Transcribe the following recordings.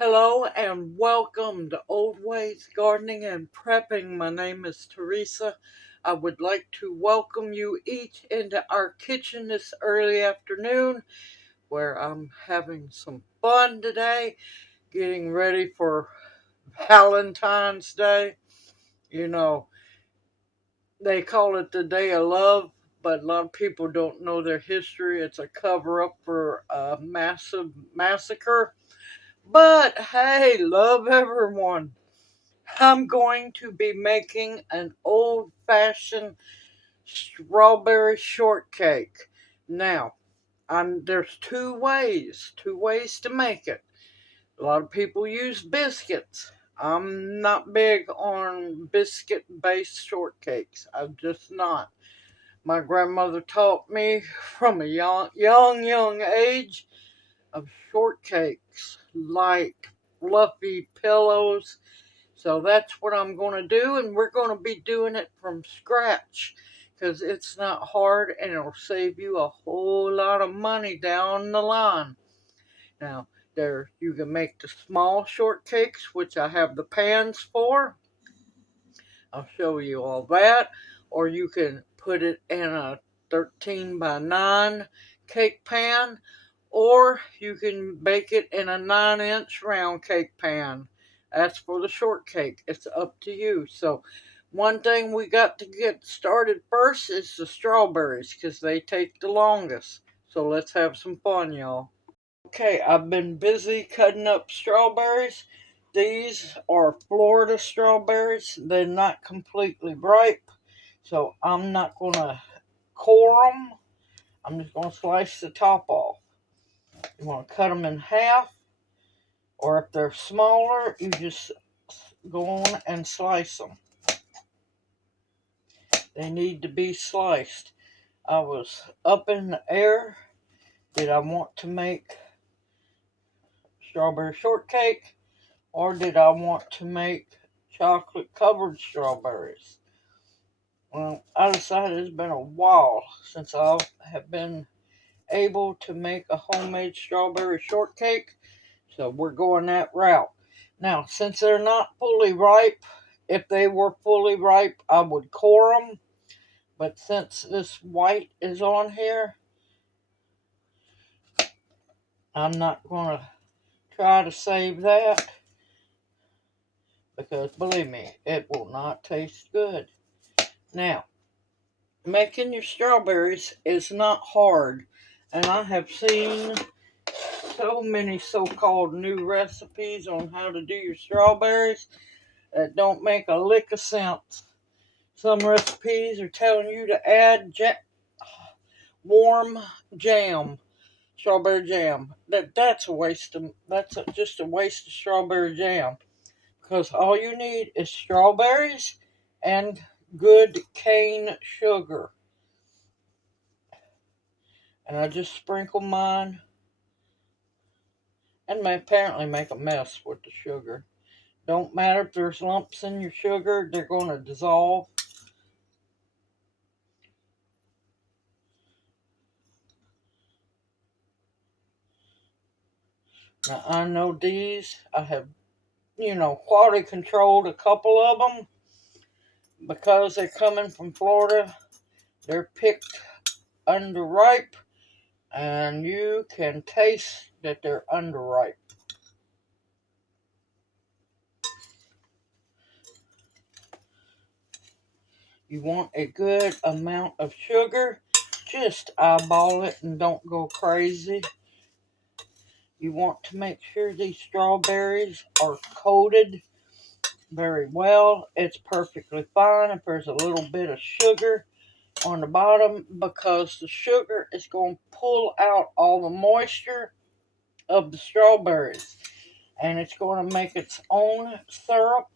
Hello and welcome to Old Ways Gardening and Prepping. My name is Teresa. I would like to welcome you each into our kitchen this early afternoon where I'm having some fun today, getting ready for Valentine's Day. You know, they call it the Day of Love, but a lot of people don't know their history. It's a cover up for a massive massacre. But hey, love everyone. I'm going to be making an old fashioned strawberry shortcake. Now, there's two ways to make it. A lot of people use biscuits. I'm not big on biscuit based shortcakes. I'm just not. My grandmother taught me from a young age of shortcakes like fluffy pillows. So that's what I'm going to do, and we're going to be doing it from scratch because it's not hard and it'll save you a whole lot of money down the line. Now, there you can make the small shortcakes, which I have the pans for. I'll show you all that. Or you can put it in a 13 by 9 cake pan, or you can bake it in a 9-inch round cake pan. That's for the shortcake. It's up to you. So, one thing we got to get started first is the strawberries because they take the longest. So, let's have some fun, y'all. Okay, I've been busy cutting up strawberries. These are Florida strawberries. They're not completely ripe, so I'm not going to core them. I'm just going to slice the top off. You want to cut them in half, or if they're smaller, you just go on and slice them. They need to be sliced. I was up in the air. Did I want to make strawberry shortcake? Or did I want to make chocolate covered strawberries? Well, I decided it's been a while since I have been able to make a homemade strawberry shortcake, so we're going that route. Now, since they're not fully ripe, if they were fully ripe, I would core them, but since this white is on here, I'm not going to try to save that because believe me, it will not taste good. Now, making your strawberries is not hard, and I have seen so many so-called new recipes on how to do your strawberries that don't make a lick of sense. Some recipes are telling you to add warm jam, strawberry jam. Just a waste of strawberry jam because all you need is strawberries and good cane sugar. And I just sprinkle mine and may apparently make a mess with the sugar. Don't matter if there's lumps in your sugar, they're going to dissolve. Now, I know these, I have, quality controlled a couple of them because they're coming from Florida. They're picked underripe, and you can taste that they're underripe. You want a good amount of sugar. Just eyeball it and don't go crazy. You want to make sure these strawberries are coated very well. It's perfectly fine if there's a little bit of sugar on the bottom because the sugar is going to pull out all the moisture of the strawberries and it's going to make its own syrup,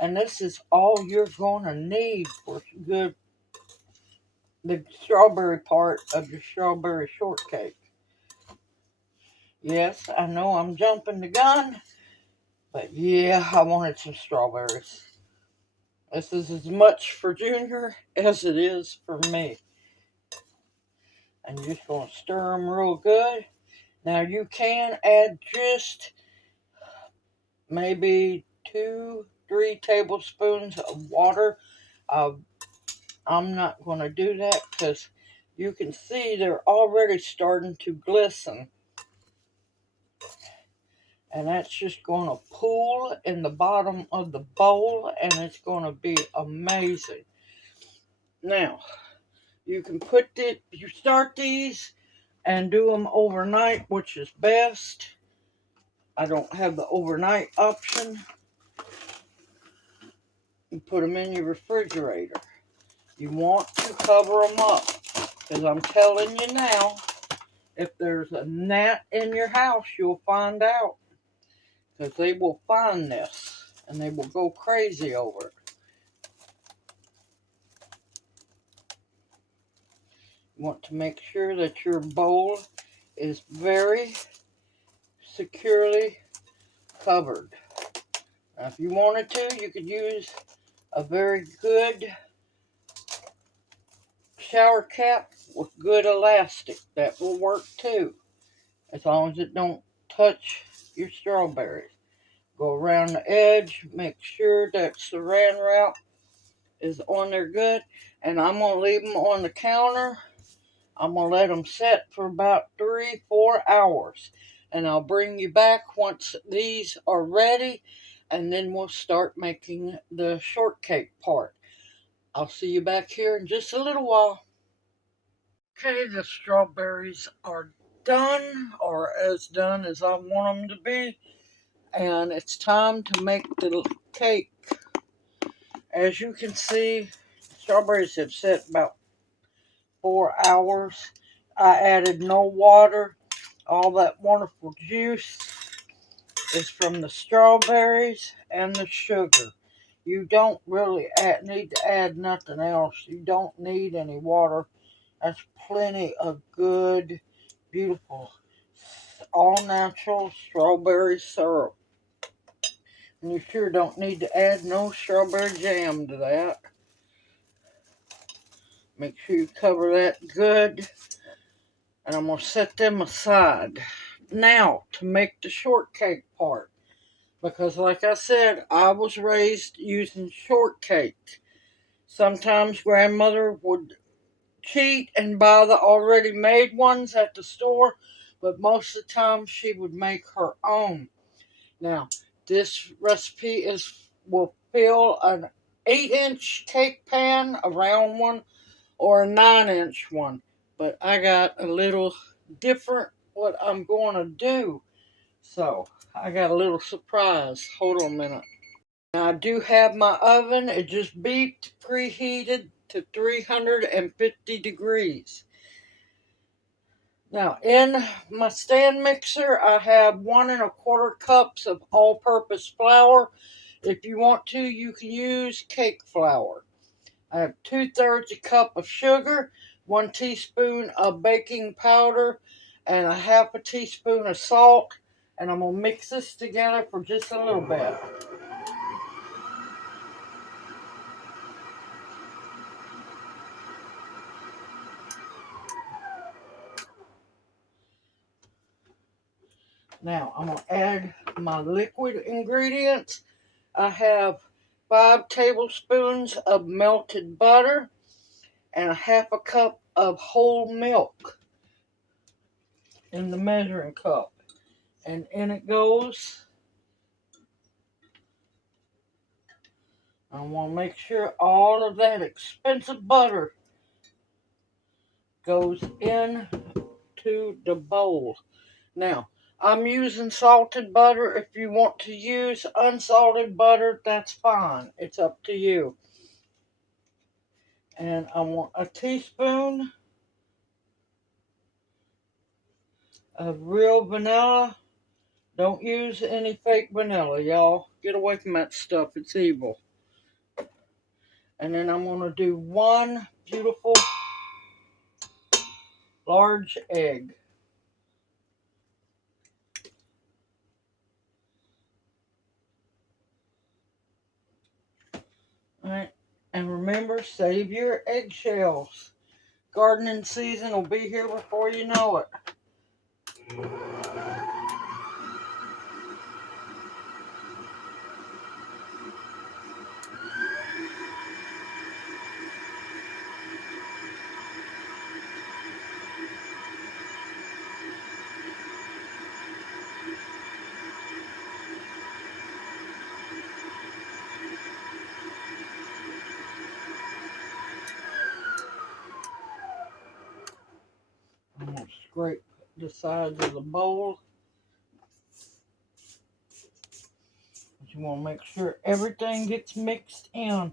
and this is all you're going to need for the strawberry part of your strawberry shortcake. Yes, I know I'm jumping the gun, but yeah, I wanted some strawberries. This is as much for Junior as it is for me. And you're just going to stir them real good. Now you can add just maybe 2-3 tablespoons of water. Uh, I'm not going to do that because you can see they're already starting to glisten. And that's just going to pool in the bottom of the bowl, and it's going to be amazing. Now, you can you start these and do them overnight, which is best. I don't have the overnight option. You put them in your refrigerator. You want to cover them up, because I'm telling you now, if there's a gnat in your house, you'll find out, because they will find this and they will go crazy over it. You want to make sure that your bowl is very securely covered. Now, if you wanted to, you could use a very good shower cap with good elastic. That will work too, as long as it don't touch your strawberries. Go around the edge, make sure that saran wrap is on there good, and I'm going to leave them on the counter. I'm going to let them set for about 3-4 hours, and I'll bring you back once these are ready, and then we'll start making the shortcake part. I'll see you back here in just a little while. Okay, the strawberries are done, or as done as I want them to be, and it's time to make the cake. As you can see, strawberries have set about 4 hours. I added no water. All that wonderful juice is from the strawberries and the sugar. You don't really need to add nothing else. You don't need any water. That's plenty of good, beautiful, all natural strawberry syrup. And you sure don't need to add no strawberry jam to that. Make sure you cover that good. And I'm going to set them aside. Now, to make the shortcake part. Because like I said, I was raised using shortcake. Sometimes grandmother would cheat and buy the already made ones at the store, but most of the time she would make her own. Now, this recipe will fill an 8-inch cake pan, a round one, or a 9-inch one. But I got a little different what I'm going to do. So, I got a little surprise. Hold on a minute. Now, I do have my oven. It just beeped, preheated to 350 degrees. Now, in my stand mixer, I have 1 1/4 cups of all-purpose flour. If you want to, you can use cake flour. I have 2/3 a cup of sugar, 1 teaspoon of baking powder, and a 1/2 teaspoon of salt. And I'm going to mix this together for just a little bit. Now, I'm going to add my liquid ingredients. I have 5 tablespoons of melted butter and a 1/2 cup of whole milk in the measuring cup. And in it goes. I want to make sure all of that expensive butter goes into the bowl. Now, I'm using salted butter. If you want to use unsalted butter, that's fine. It's up to you. And I want a teaspoon of real vanilla. Don't use any fake vanilla, y'all. Get away from that stuff. It's evil. And then I'm going to do 1 beautiful large egg. Alright, and remember, save your eggshells. Gardening season will be here before you know it. scrape the sides of the bowl. But you want to make sure everything gets mixed in.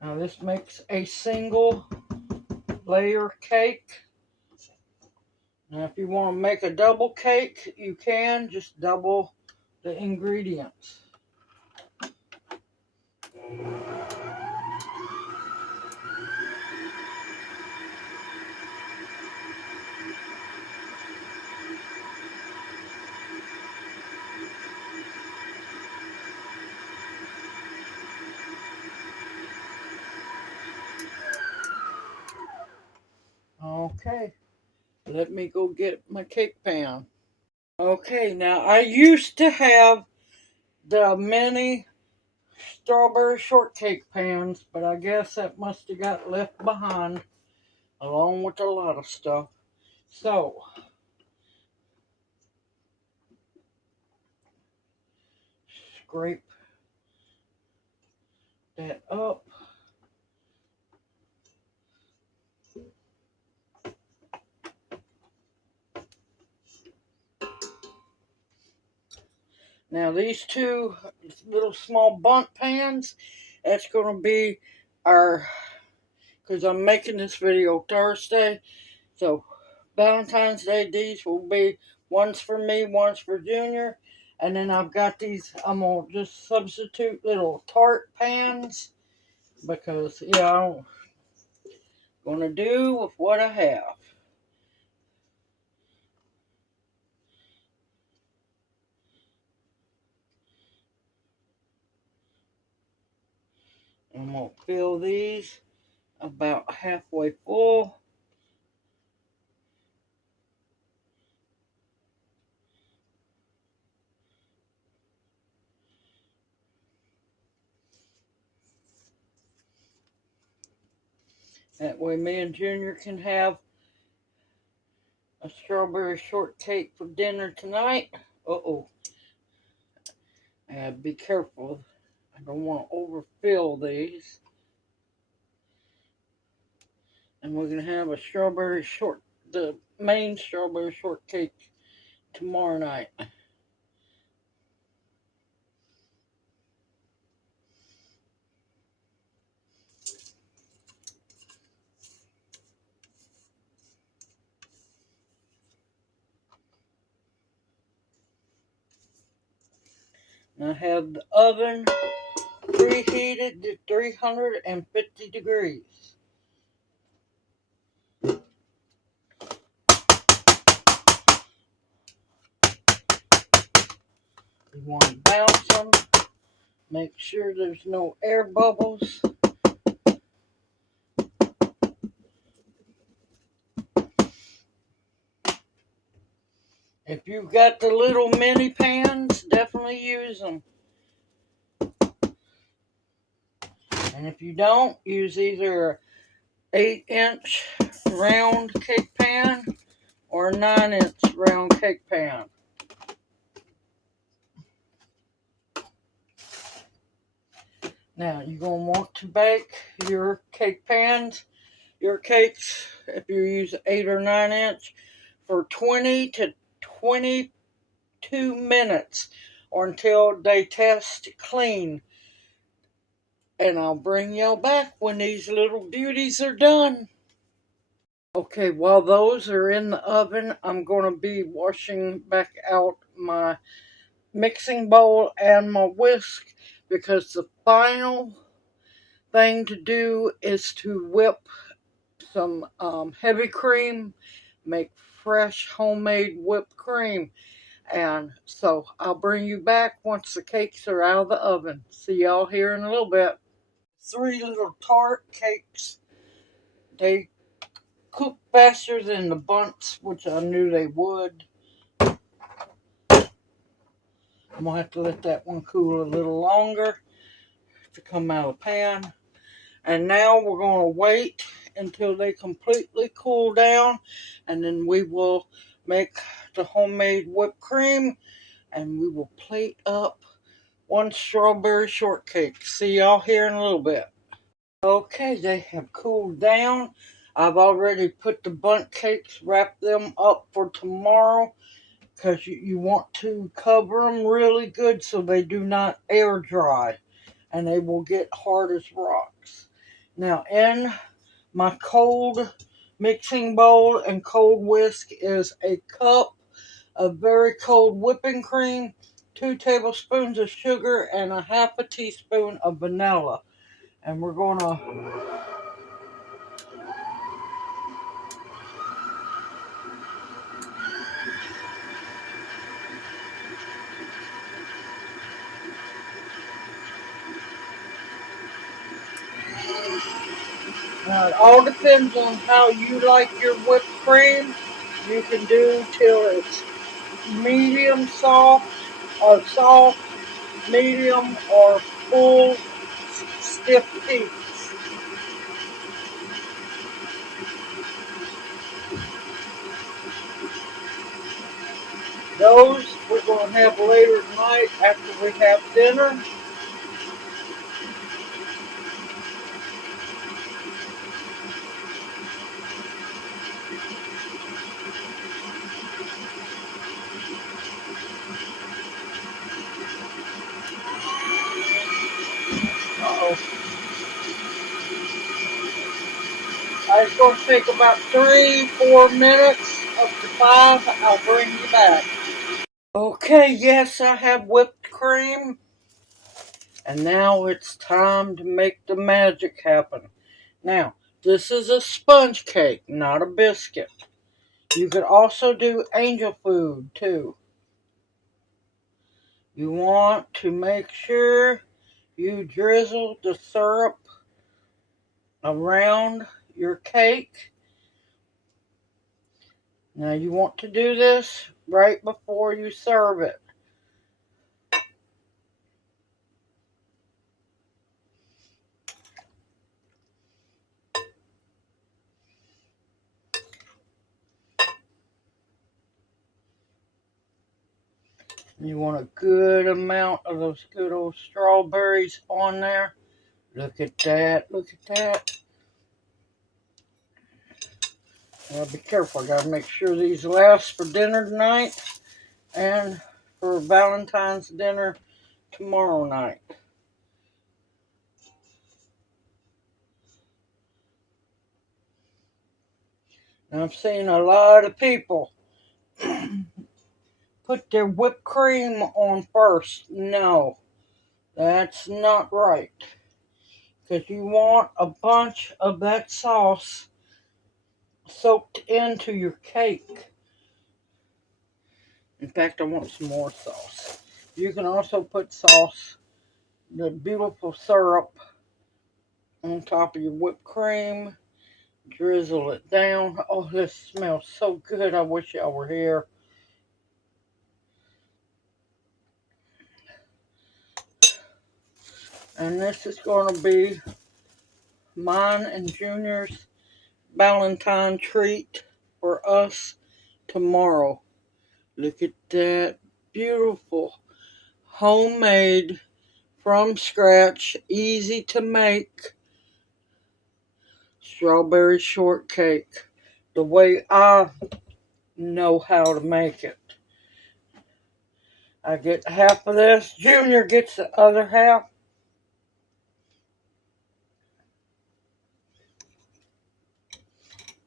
Now this makes a single layer cake. Now if you want to make a double cake, you can just double the ingredients. Okay, let me go get my cake pan. Okay, now I used to have the mini strawberry shortcake pans, but I guess that must have got left behind along with a lot of stuff. So, scrape that up. Now these two little small bundt pans, that's going to be our, because I'm making this video Thursday, so Valentine's Day, these will be one's for me, one's for Junior. And then I've got these, I'm going to just substitute little tart pans because, yeah, I'm going to do with what I have. I'm going to fill these about halfway full. That way me and Junior can have a strawberry shortcake for dinner tonight. Uh-oh. Be careful. I don't want to overfill these. And we're going to have the main strawberry shortcake tomorrow night. And I have the oven preheated to 350 degrees. You want to bounce them. Make sure there's no air bubbles. If you've got the little mini pans, definitely use them. And if you don't, use either an 8-inch round cake pan or a 9-inch round cake pan. Now, you're going to want to bake your cake pans, your cakes, if you use 8 or 9-inch, for 20 to 22 minutes or until they test clean. And I'll bring y'all back when these little beauties are done. Okay, while those are in the oven, I'm going to be washing back out my mixing bowl and my whisk because the final thing to do is to whip some heavy cream, make fresh homemade whipped cream. And so I'll bring you back once the cakes are out of the oven. See y'all here in a little bit. 3 little tart cakes. They cook faster than the bunts, which I knew they would. I'm going to have to let that one cool a little longer to come out of the pan. And now we're going to wait until they completely cool down, and then we will make the homemade whipped cream, and we will plate up one strawberry shortcake. See y'all here in a little bit. Okay, they have cooled down. I've already put the bundt cakes, wrapped them up for tomorrow, because you want to cover them really good so they do not air dry and they will get hard as rocks. Now, in my cold mixing bowl and cold whisk is a cup of very cold whipping cream, 2 tablespoons of sugar, and a half a teaspoon of vanilla. And we're going to now, it all depends on how you like your whipped cream. You can do till it's medium soft, or soft, medium, or full stiff peaks. Those we're going to have later tonight after we have dinner. Uh-oh. It's going to take about 3-4 minutes, up to 5. I'll bring you back. Okay, yes, I have whipped cream. And now it's time to make the magic happen. Now, this is a sponge cake, not a biscuit. You could also do angel food too. You want to make sure you drizzle the syrup around your cake. Now you want to do this right before you serve it. You want a good amount of those good old strawberries on there. Look at that, look at that. Now be careful, I gotta make sure these last for dinner tonight and for Valentine's dinner tomorrow night. Now I've seen a lot of people put their whipped cream on first. No, that's not right. Because you want a bunch of that sauce soaked into your cake. In fact, I want some more sauce. You can also put sauce, the beautiful syrup, on top of your whipped cream. Drizzle it down. Oh, this smells so good. I wish y'all were here. And this is going to be mine and Junior's Valentine treat for us tomorrow. Look at that. Beautiful. Homemade, from scratch, easy to make strawberry shortcake. The way I know how to make it. I get half of this. Junior gets the other half.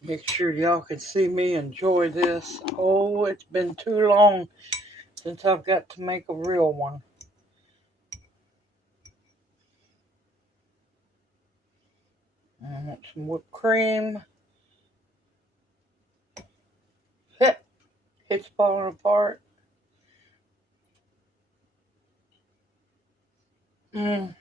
Make sure y'all can see me enjoy this. Oh, it's been too long since I've got to make a real one. I want some whipped cream. It's falling apart. Mmm.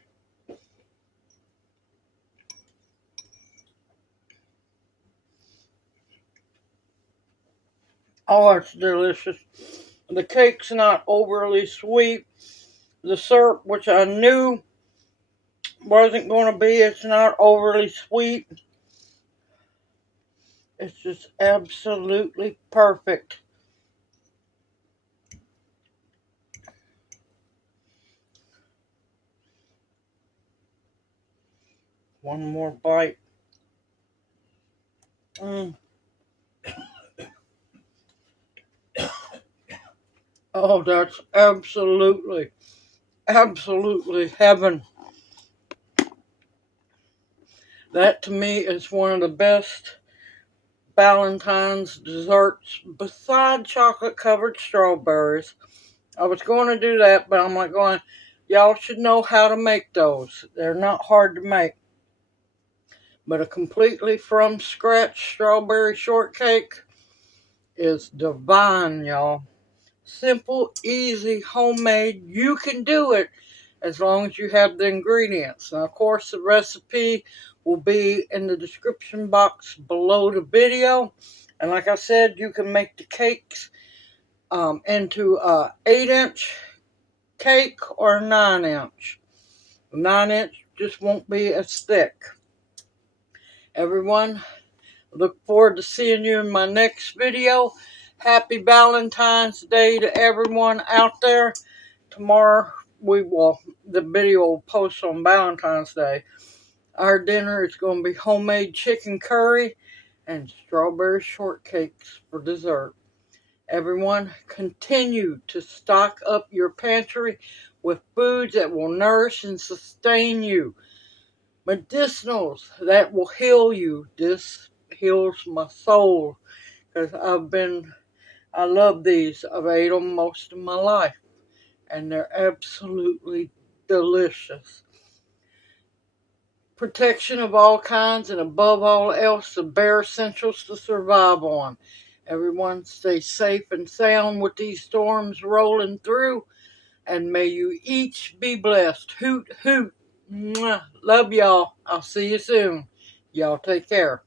Oh, it's delicious. The cake's not overly sweet. The syrup, which I knew wasn't going to be, it's not overly sweet. It's just absolutely perfect. One more bite. Mm. Oh, that's absolutely heaven. That to me is one of the best Valentine's desserts beside chocolate covered strawberries. I was going to do that, but I'm like going, y'all should know how to make those. They're not hard to make. But a completely from scratch strawberry shortcake is divine, y'all. Simple, easy, homemade. You can do it as long as you have the ingredients. Now, of course, the recipe will be in the description box below the video. And like I said, you can make the cakes into a 8-inch cake or a 9-inch. 9-inch just won't be as thick. Everyone, look forward to seeing you in my next video. Happy Valentine's Day to everyone out there. Tomorrow the video will post on Valentine's Day. Our dinner is going to be homemade chicken curry and strawberry shortcakes for dessert. Everyone, continue to stock up your pantry with foods that will nourish and sustain you. Medicinals that will heal you. This heals my soul because I love these. I've ate them most of my life and they're absolutely delicious. Protection of all kinds and above all else, the bare essentials to survive on. Everyone stay safe and sound with these storms rolling through, and may you each be blessed. Hoot, hoot. Mwah. Love y'all. I'll see you soon. Y'all take care.